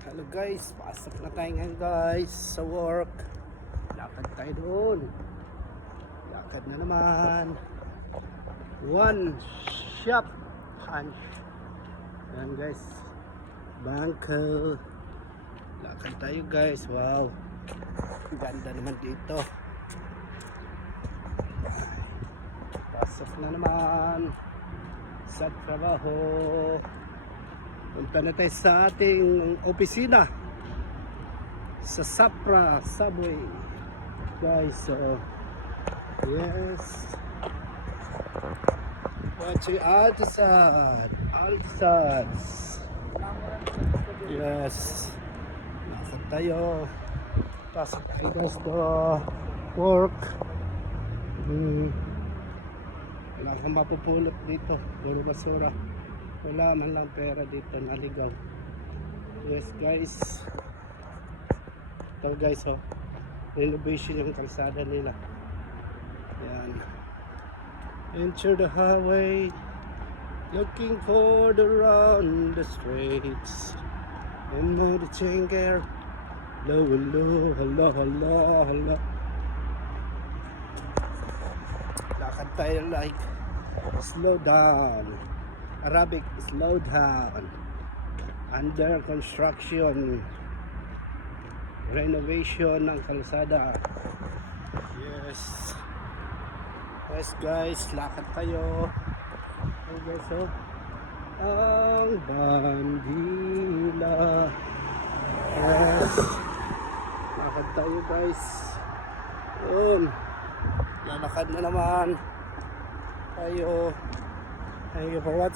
Hello guys, pasok na tayo ngayon guys sa work. Lakad tayo doon. Lakad na naman. One shot punch. Yan guys, bangko. Lakad tayo guys. Wow, ganda naman dito. Pasok na naman sa trabaho. Punta na tayo sa ating opisina sa Sapra Subway guys. So yes, watching Altasad. Yes, nasaan tayo? Pasok tayo guys to work. Wala akong mapupulot dito, puro basura. Wala man lang pera dito, naligaw. Yes guys, ito guys, oh, renovation yung kalsada nila. Yan, enter the highway, looking for the round the streets, and more the changer. Hello, hello, hello, hello, hello. Lakad tayo like slow down. Arabic, slow down. Under construction, renovation ng kalsada. Yes, yes guys, lakad tayo. Okay guys, so ang bandila. Yes, lakad tayo guys. Yun, lalakad na naman tayo. Thank you for watching.